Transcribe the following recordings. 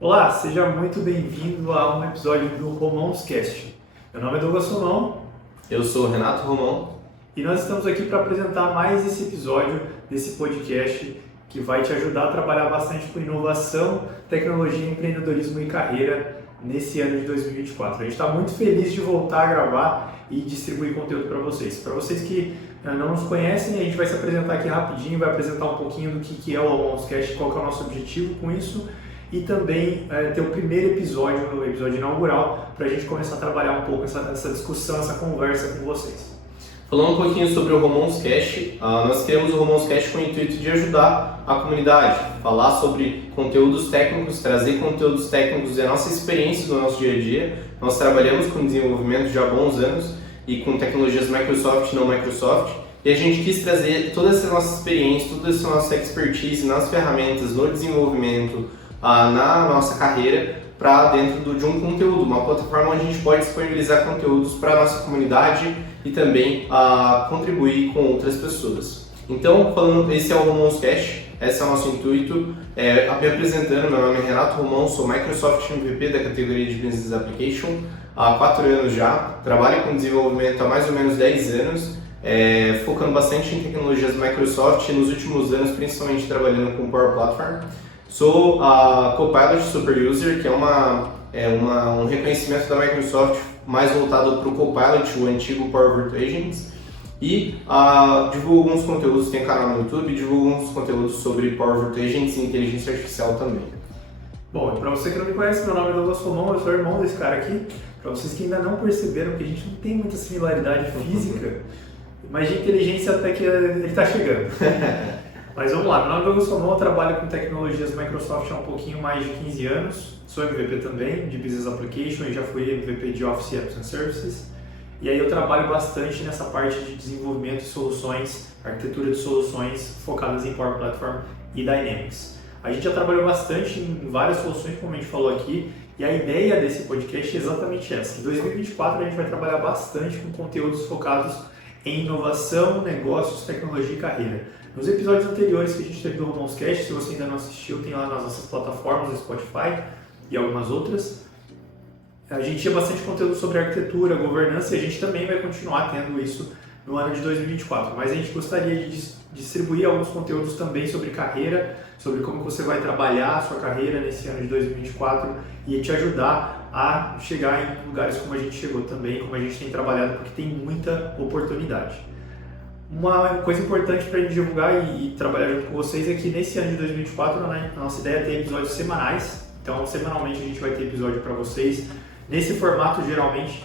Olá, seja muito bem-vindo a um episódio do Romãoscast. Meu nome é Douglas Romão Eu sou o Renato Romão. e nós estamos aqui para apresentar mais esse episódio desse podcast que vai te ajudar a trabalhar bastante com inovação, tecnologia, empreendedorismo e carreira nesse ano de 2024. A gente está muito feliz de voltar a gravar e distribuir conteúdo para vocês. Para vocês que não nos conhecem, a gente vai se apresentar aqui rapidinho, vai apresentar um pouquinho do que é o Romãoscast, qual que é o nosso objetivo com isso. E também ter o primeiro episódio, o episódio inaugural, para a gente começar a trabalhar um pouco essa discussão, essa conversa com vocês. Falando um pouquinho sobre o Romãoscast, nós criamos o Romãoscast com o intuito de ajudar a comunidade, falar sobre conteúdos técnicos, trazer conteúdos técnicos e a nossa experiência do nosso dia a dia. Nós trabalhamos com desenvolvimento já há bons anos e com tecnologias Microsoft e não Microsoft, e a gente quis trazer toda essa nossa experiência, toda essa nossa expertise nas ferramentas, no desenvolvimento, na nossa carreira para dentro de um conteúdo, uma plataforma onde a gente pode disponibilizar conteúdos para a nossa comunidade e também contribuir com outras pessoas. Então, esse é o Romãoscast, esse é o nosso intuito. Me apresentando, meu nome é Renato Romão, sou Microsoft MVP da categoria de Business Application há 4 anos já, trabalho com desenvolvimento há mais ou menos 10 anos, focando bastante em tecnologias Microsoft e nos últimos anos principalmente trabalhando com Power Platform. Sou a Copilot Super User, que é um reconhecimento da Microsoft mais voltado para o Copilot, o antigo Power Virtual Agents, e divulgo alguns conteúdos, tem canal no YouTube, divulgo alguns conteúdos sobre Power Virtual Agents e inteligência artificial também. Bom, e para você que não me conhece, meu nome é Douglas Romão, eu sou irmão desse cara aqui. Para vocês que ainda não perceberam que a gente não tem muita similaridade física, mas de inteligência até que ele está chegando. Mas vamos lá, meu nome é Douglas Romão, eu trabalho com tecnologias Microsoft há um pouquinho mais de 15 anos, sou MVP também de Business Application e já fui MVP de Office Apps and Services. E aí eu trabalho bastante nessa parte de desenvolvimento de soluções, arquitetura de soluções focadas em Power Platform e Dynamics. A gente já trabalhou bastante em várias soluções, como a gente falou aqui, e a ideia desse podcast é exatamente essa. Em 2024 a gente vai trabalhar bastante com conteúdos focados em inovação, negócios, tecnologia e carreira. Nos episódios anteriores que a gente teve do Romãoscast, se você ainda não assistiu, tem lá nas nossas plataformas, no Spotify e algumas outras. A gente tinha bastante conteúdo sobre arquitetura, governança e a gente também vai continuar tendo isso no ano de 2024. Mas a gente gostaria de distribuir alguns conteúdos também sobre carreira, sobre como você vai trabalhar a sua carreira nesse ano de 2024 e te ajudar a chegar em lugares como a gente chegou também, como a gente tem trabalhado, porque tem muita oportunidade. Uma coisa importante para a gente divulgar e trabalhar junto com vocês é que nesse ano de 2024 a nossa ideia é ter episódios semanais. Então, semanalmente a gente vai ter episódio para vocês nesse formato, geralmente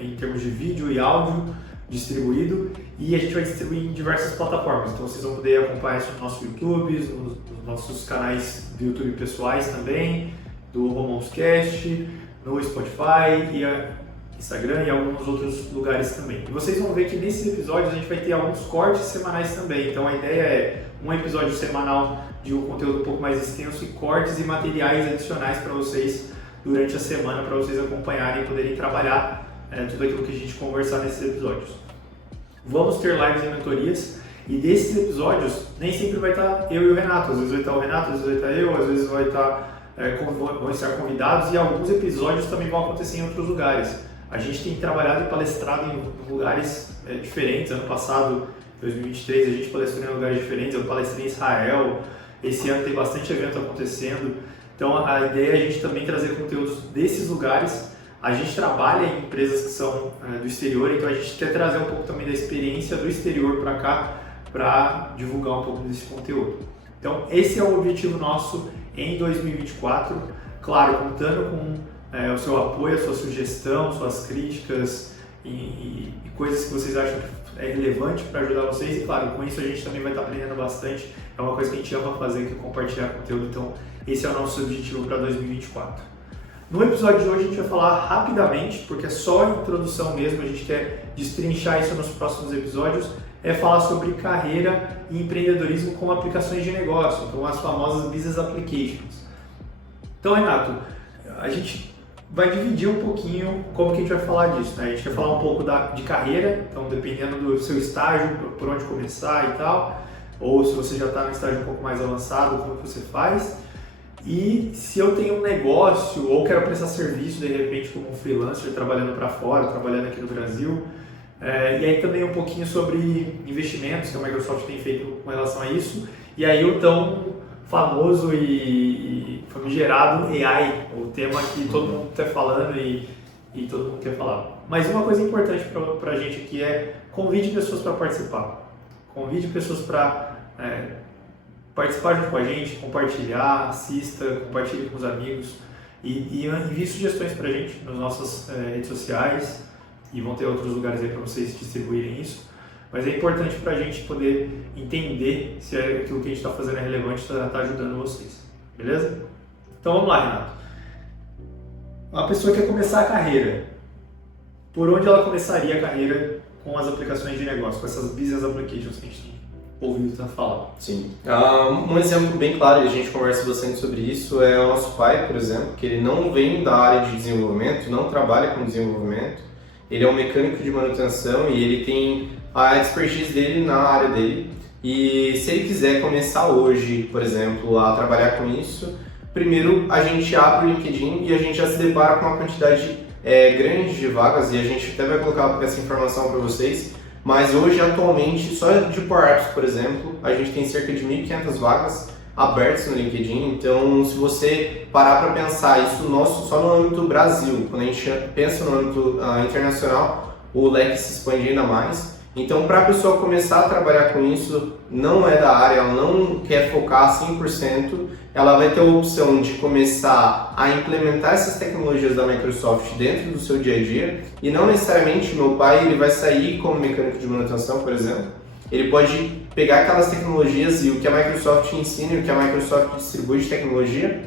em termos de vídeo e áudio distribuído, e a gente vai distribuir em diversas plataformas. Então, vocês vão poder acompanhar isso no nosso YouTube, nos nossos canais do YouTube pessoais também, do Romãoscast, no Spotify e Instagram e alguns outros lugares também. E vocês vão ver que nesses episódios a gente vai ter alguns cortes semanais também. Então a ideia é um episódio semanal de um conteúdo um pouco mais extenso e cortes e materiais adicionais para vocês durante a semana, para vocês acompanharem e poderem trabalhar tudo aquilo que a gente conversar nesses episódios. Vamos ter lives e mentorias, e desses episódios nem sempre vai estar eu e o Renato. Às vezes vai estar o Renato, às vezes vai estar eu, às vezes vão estar convidados, e alguns episódios também vão acontecer em outros lugares. A gente tem trabalhado e palestrado em lugares diferentes. Ano passado, 2023, a gente palestrou em lugares diferentes. Eu palestrei em Israel. Esse ano tem bastante evento acontecendo. Então, a ideia é a gente também trazer conteúdos desses lugares. A gente trabalha em empresas que são do exterior, então a gente quer trazer um pouco também da experiência do exterior para cá, para divulgar um pouco desse conteúdo. Então, esse é o objetivo nosso em 2024. Claro, contando com o seu apoio, a sua sugestão, suas críticas e coisas que vocês acham que é relevante para ajudar vocês. E claro, com isso a gente também vai estar aprendendo bastante. É uma coisa que a gente ama fazer, que é compartilhar conteúdo. Então, esse é o nosso objetivo para 2024. No episódio de hoje a gente vai falar rapidamente, porque é só a introdução mesmo, a gente quer destrinchar isso nos próximos episódios, é falar sobre carreira e empreendedorismo com aplicações de negócio, então as famosas Business Applications. Então, Renato, a gente vai dividir um pouquinho como que a gente vai falar disso, né? A gente vai falar um pouco de carreira, então dependendo do seu estágio, por onde começar e tal, ou se você já está no estágio um pouco mais avançado, como que você faz. E se eu tenho um negócio ou quero prestar serviço de repente como um freelancer trabalhando para fora, trabalhando aqui no Brasil, e aí também um pouquinho sobre investimentos que a Microsoft tem feito com relação a isso, e aí o tão famoso e famigerado AI, o tema que todo mundo está falando e todo mundo quer falar. Mas uma coisa importante para a gente aqui é convide pessoas para participar, convide pessoas para participar junto com a gente, compartilhar, assista, compartilhe com os amigos e envie sugestões para a gente nas nossas redes sociais e vão ter outros lugares aí para vocês distribuírem isso. Mas é importante para a gente poder entender se aquilo que a gente está fazendo é relevante e está ajudando vocês, beleza? Então vamos lá, Renato. Uma pessoa quer começar a carreira, por onde ela começaria a carreira com as aplicações de negócio, com essas business applications que a gente tem ouvido tanto falar? Sim. Um exemplo bem claro, e a gente conversa bastante sobre isso, é o nosso pai, por exemplo, que ele não vem da área de desenvolvimento, não trabalha com desenvolvimento, ele é um mecânico de manutenção e ele tem a expertise dele na área dele. E se ele quiser começar hoje, por exemplo, a trabalhar com isso, primeiro a gente abre o LinkedIn e a gente já se depara com uma quantidade grande de vagas, e a gente até vai colocar essa informação para vocês. Mas hoje, atualmente, só de Power Apps, por exemplo, a gente tem cerca de 1.500 vagas abertas no LinkedIn. Então, se você parar para pensar isso só no âmbito Brasil, quando a gente pensa no âmbito internacional, o leque se expande ainda mais. Então, para a pessoa começar a trabalhar com isso, não é da área, ela não quer focar 100%, ela vai ter a opção de começar a implementar essas tecnologias da Microsoft dentro do seu dia a dia, e não necessariamente meu pai ele vai sair como mecânico de manutenção, por exemplo. Ele pode pegar aquelas tecnologias e o que a Microsoft ensina e o que a Microsoft distribui de tecnologia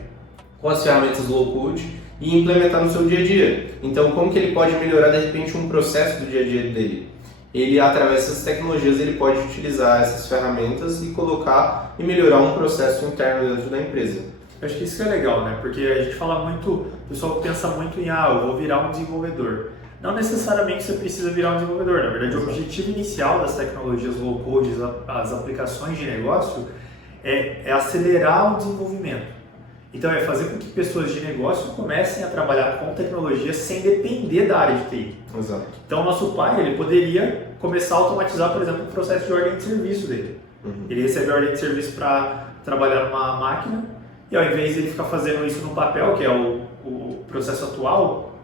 com as ferramentas low-code e implementar no seu dia a dia. Então, como que ele pode melhorar de repente um processo do dia a dia dele? Ele, através dessas tecnologias, ele pode utilizar essas ferramentas e colocar e melhorar um processo interno dentro da empresa. Eu acho que isso que é legal, né? Porque a gente fala muito, o pessoal pensa muito em, eu vou virar um desenvolvedor. Não necessariamente você precisa virar um desenvolvedor. Na verdade, o objetivo inicial das tecnologias low-code, as aplicações de negócio, é acelerar o desenvolvimento. Então, é fazer com que pessoas de negócio comecem a trabalhar com tecnologia sem depender da área de TI. Exato. Então, o nosso pai ele poderia começar a automatizar, por exemplo, o processo de ordem de serviço dele. Ele recebe a ordem de serviço para trabalhar numa máquina e, ao invés de ele ficar fazendo isso no papel, que é o processo atual,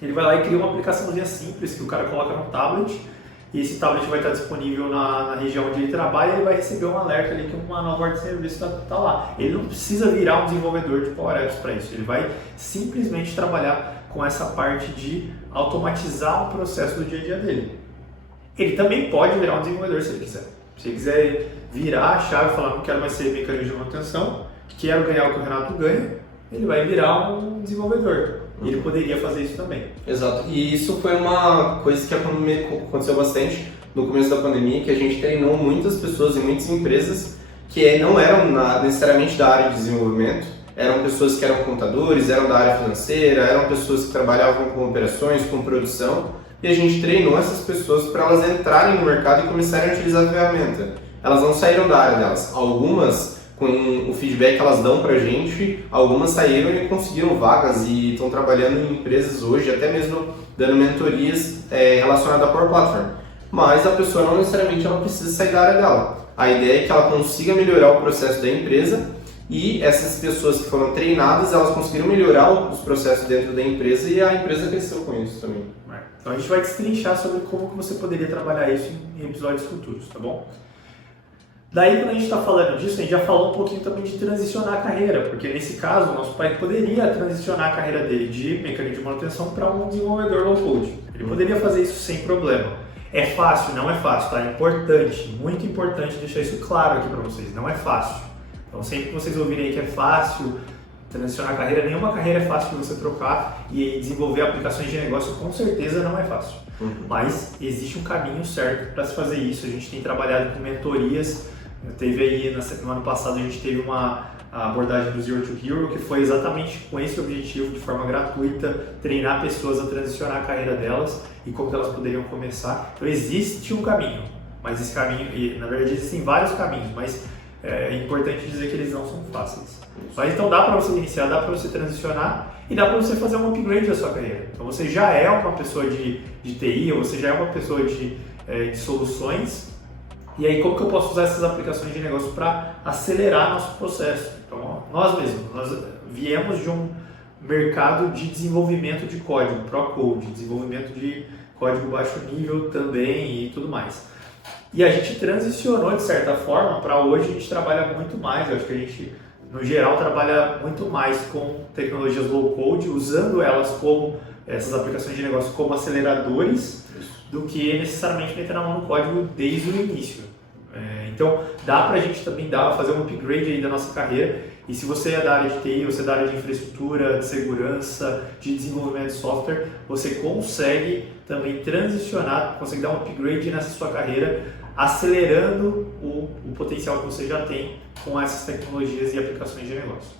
ele vai lá e cria uma aplicaçãozinha simples que o cara coloca no tablet, e esse tablet vai estar disponível na região onde ele trabalha e ele vai receber um alerta ali que uma nova ordem de serviço está lá. Ele não precisa virar um desenvolvedor de Power Apps para isso, ele vai simplesmente trabalhar com essa parte de automatizar o processo do dia a dia dele. Ele também pode virar um desenvolvedor se ele quiser. Se ele quiser virar a chave e falar, não quero mais ser mecânico de manutenção, quero ganhar o que o Renato ganha, ele vai virar um desenvolvedor. E ele poderia fazer isso também. Exato. E isso foi uma coisa que aconteceu bastante no começo da pandemia, que a gente treinou muitas pessoas e muitas empresas que não eram necessariamente da área de desenvolvimento, eram pessoas que eram contadores, eram da área financeira, eram pessoas que trabalhavam com operações, com produção, e a gente treinou essas pessoas para elas entrarem no mercado e começarem a utilizar a ferramenta. Elas não saíram da área delas. Algumas, com o feedback que elas dão pra gente, algumas saíram e conseguiram vagas e estão trabalhando em empresas hoje, até mesmo dando mentorias relacionadas à Power Platform. Mas a pessoa não necessariamente ela precisa sair da área dela. A ideia é que ela consiga melhorar o processo da empresa, e essas pessoas que foram treinadas, elas conseguiram melhorar os processos dentro da empresa e a empresa cresceu com isso também. Então a gente vai destrinchar sobre como que você poderia trabalhar isso em episódios futuros, tá bom? Daí, quando a gente está falando disso, a gente já falou um pouquinho também de transicionar a carreira, porque nesse caso, o nosso pai poderia transicionar a carreira dele de mecânico de manutenção para um desenvolvedor low-code. Ele poderia fazer isso sem problema. É fácil? Não é fácil, tá? É importante, muito importante deixar isso claro aqui para vocês, não é fácil. Então, sempre que vocês ouvirem aí que é fácil transicionar a carreira, nenhuma carreira é fácil de você trocar e desenvolver aplicações de negócio, com certeza não é fácil. Mas existe um caminho certo para se fazer isso. A gente tem trabalhado com mentorias. Teve aí, no ano passado, a gente teve uma abordagem do Zero to Hero, que foi exatamente com esse objetivo, de forma gratuita, treinar pessoas a transicionar a carreira delas e como que elas poderiam começar. Então existe um caminho, mas esse caminho, e na verdade existem vários caminhos, mas é importante dizer que eles não são fáceis. Mas então dá para você iniciar, dá para você transicionar e dá para você fazer um upgrade da sua carreira. Então você já é uma pessoa de TI, ou você já é uma pessoa de soluções. E aí como que eu posso usar essas aplicações de negócio para acelerar nosso processo? Então nós viemos de um mercado de desenvolvimento de código, Pro-Code, desenvolvimento de código baixo nível também e tudo mais. E a gente transicionou de certa forma para hoje a gente trabalha muito mais, eu acho que a gente no geral trabalha muito mais com tecnologias low-code, usando elas como, essas aplicações de negócio como aceleradores, do que necessariamente meter na mão no código desde o início. Então dá para a gente também fazer um upgrade aí da nossa carreira, e se você é da área de TI, você é da área de infraestrutura, de segurança, de desenvolvimento de software, você consegue também transicionar, consegue dar um upgrade nessa sua carreira, acelerando o potencial que você já tem com essas tecnologias e aplicações de negócio.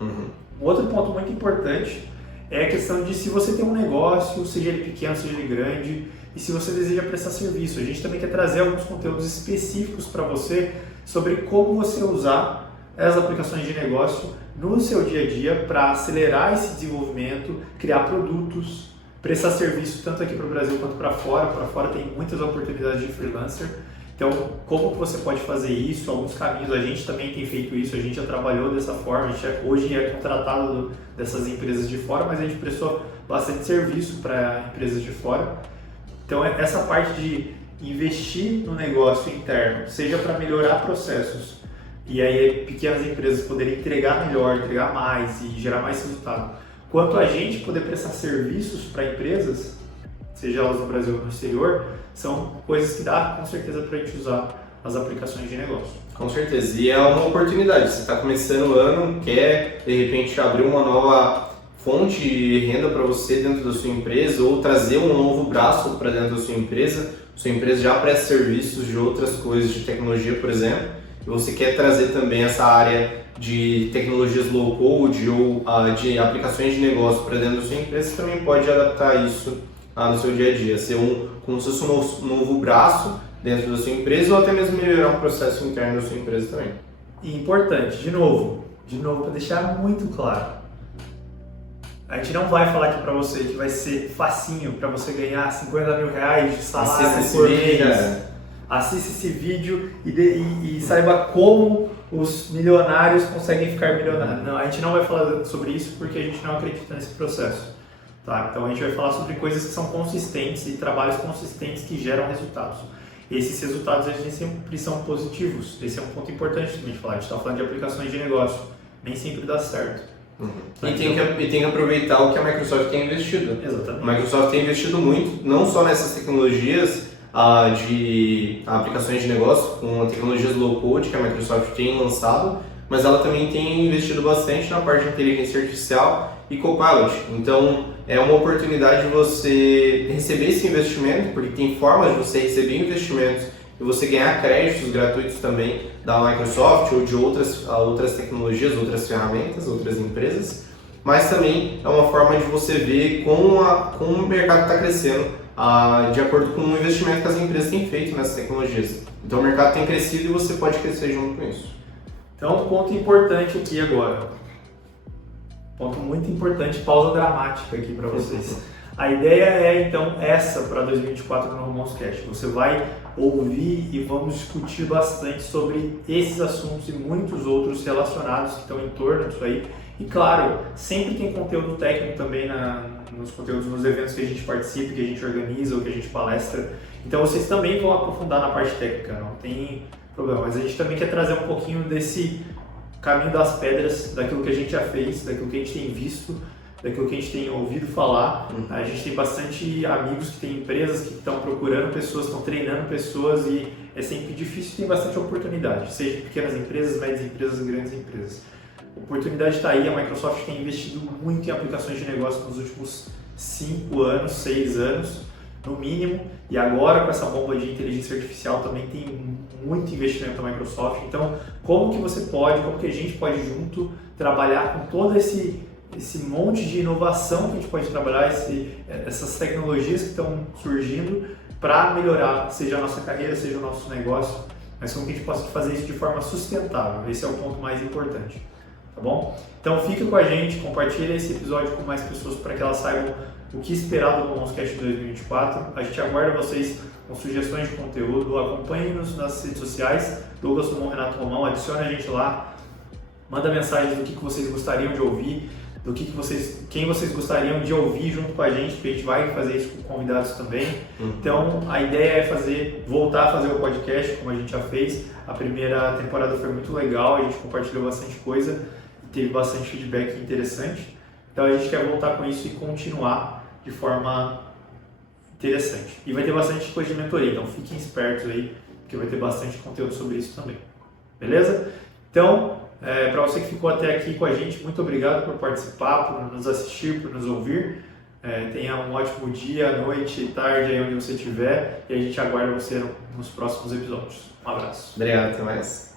Um outro ponto muito importante é a questão de se você tem um negócio, seja ele pequeno, seja ele grande, e se você deseja prestar serviço. A gente também quer trazer alguns conteúdos específicos para você sobre como você usar as aplicações de negócio no seu dia a dia para acelerar esse desenvolvimento, criar produtos, prestar serviço tanto aqui para o Brasil quanto para fora. Para fora tem muitas oportunidades de freelancer. Então, como que você pode fazer isso? Alguns caminhos, a gente também tem feito isso, a gente já trabalhou dessa forma, a gente hoje é contratado dessas empresas de fora, mas a gente prestou bastante serviço para empresas de fora. Então, essa parte de investir no negócio interno, seja para melhorar processos, e aí pequenas empresas poderem entregar melhor, entregar mais e gerar mais resultado, quanto a gente poder prestar serviços para empresas, seja elas no Brasil ou no exterior, são coisas que dá com certeza para a gente usar as aplicações de negócio. Com certeza, e é uma oportunidade. Você está começando o ano, quer de repente abrir uma nova fonte de renda para você dentro da sua empresa ou trazer um novo braço para dentro da sua empresa já presta serviços de outras coisas, de tecnologia, por exemplo, e você quer trazer também essa área de tecnologias low-code ou de aplicações de negócio para dentro da sua empresa, você também pode adaptar isso no seu dia a dia, ser como se fosse um novo braço dentro da sua empresa ou até mesmo melhorar o processo interno da sua empresa também. E importante, de novo para deixar muito claro, a gente não vai falar aqui para você que vai ser facinho para você ganhar 50 mil reais de salário por mês. Assista esse vídeo e saiba como os milionários conseguem ficar milionários. Não, a gente não vai falar sobre isso porque a gente não acredita nesse processo. Tá? Então a gente vai falar sobre coisas que são consistentes e trabalhos consistentes que geram resultados. Esses resultados eles nem sempre são positivos. Esse é um ponto importante também de falar. A gente está falando de aplicações de negócio. Nem sempre dá certo. Tá? E tem que aproveitar o que a Microsoft tem investido. Exatamente. A Microsoft tem investido muito, não só nessas tecnologias de aplicações de negócio, com tecnologias low-code que a Microsoft tem lançado, mas ela também tem investido bastante na parte de inteligência artificial e Copilot. Então, é uma oportunidade de você receber esse investimento, porque tem formas de você receber investimentos e você ganhar créditos gratuitos também da Microsoft ou de outras tecnologias, outras ferramentas, outras empresas, mas também é uma forma de você ver como o mercado está crescendo de acordo com o investimento que as empresas têm feito nessas tecnologias. Então o mercado tem crescido e você pode crescer junto com isso. Então, um ponto importante aqui agora. Ponto muito importante, pausa dramática aqui para vocês. A ideia é, então, essa para 2024 no Romãos Cash. Você vai ouvir e vamos discutir bastante sobre esses assuntos e muitos outros relacionados que estão em torno disso aí. E, claro, sempre tem conteúdo técnico também nos conteúdos, nos eventos que a gente participa, que a gente organiza ou que a gente palestra. Então, vocês também vão aprofundar na parte técnica, não tem problema. Mas a gente também quer trazer um pouquinho desse caminho das pedras, daquilo que a gente já fez, daquilo que a gente tem visto, daquilo que a gente tem ouvido falar. A gente tem bastante amigos que têm empresas que estão procurando pessoas, estão treinando pessoas e é sempre difícil, tem bastante oportunidade, seja pequenas empresas, médias empresas, grandes empresas. A oportunidade está aí, a Microsoft tem investido muito em aplicações de negócio nos últimos 5 anos, 6 anos, no mínimo, e agora com essa bomba de inteligência artificial também tem muito investimento da Microsoft. Então, como que a gente pode junto trabalhar com todo esse monte de inovação que a gente pode trabalhar, essas tecnologias que estão surgindo para melhorar, seja a nossa carreira, seja o nosso negócio, mas como que a gente possa fazer isso de forma sustentável. Esse é o ponto mais importante, tá bom? Então fica com a gente, compartilha esse episódio com mais pessoas para que elas saibam o que esperar do RomonScast 2024. A gente aguarda vocês com sugestões de conteúdo, acompanhe-nos nas redes sociais, Douglas Romão, Renato Romão, adicione a gente lá, manda mensagens do que vocês gostariam de ouvir, quem vocês gostariam de ouvir junto com a gente, porque a gente vai fazer isso com convidados também. Então a ideia é voltar a fazer o podcast, como a gente já fez. A primeira temporada foi muito legal, a gente compartilhou bastante coisa, teve bastante feedback interessante. Então a gente quer voltar com isso e continuar de forma interessante. E vai ter bastante coisa de mentoria, então fiquem espertos aí, porque vai ter bastante conteúdo sobre isso também. Beleza? Então, para você que ficou até aqui com a gente, muito obrigado por participar, por nos assistir, por nos ouvir. Tenha um ótimo dia, noite, tarde, aí onde você estiver, e a gente aguarda você nos próximos episódios. Um abraço. Obrigado, até mais.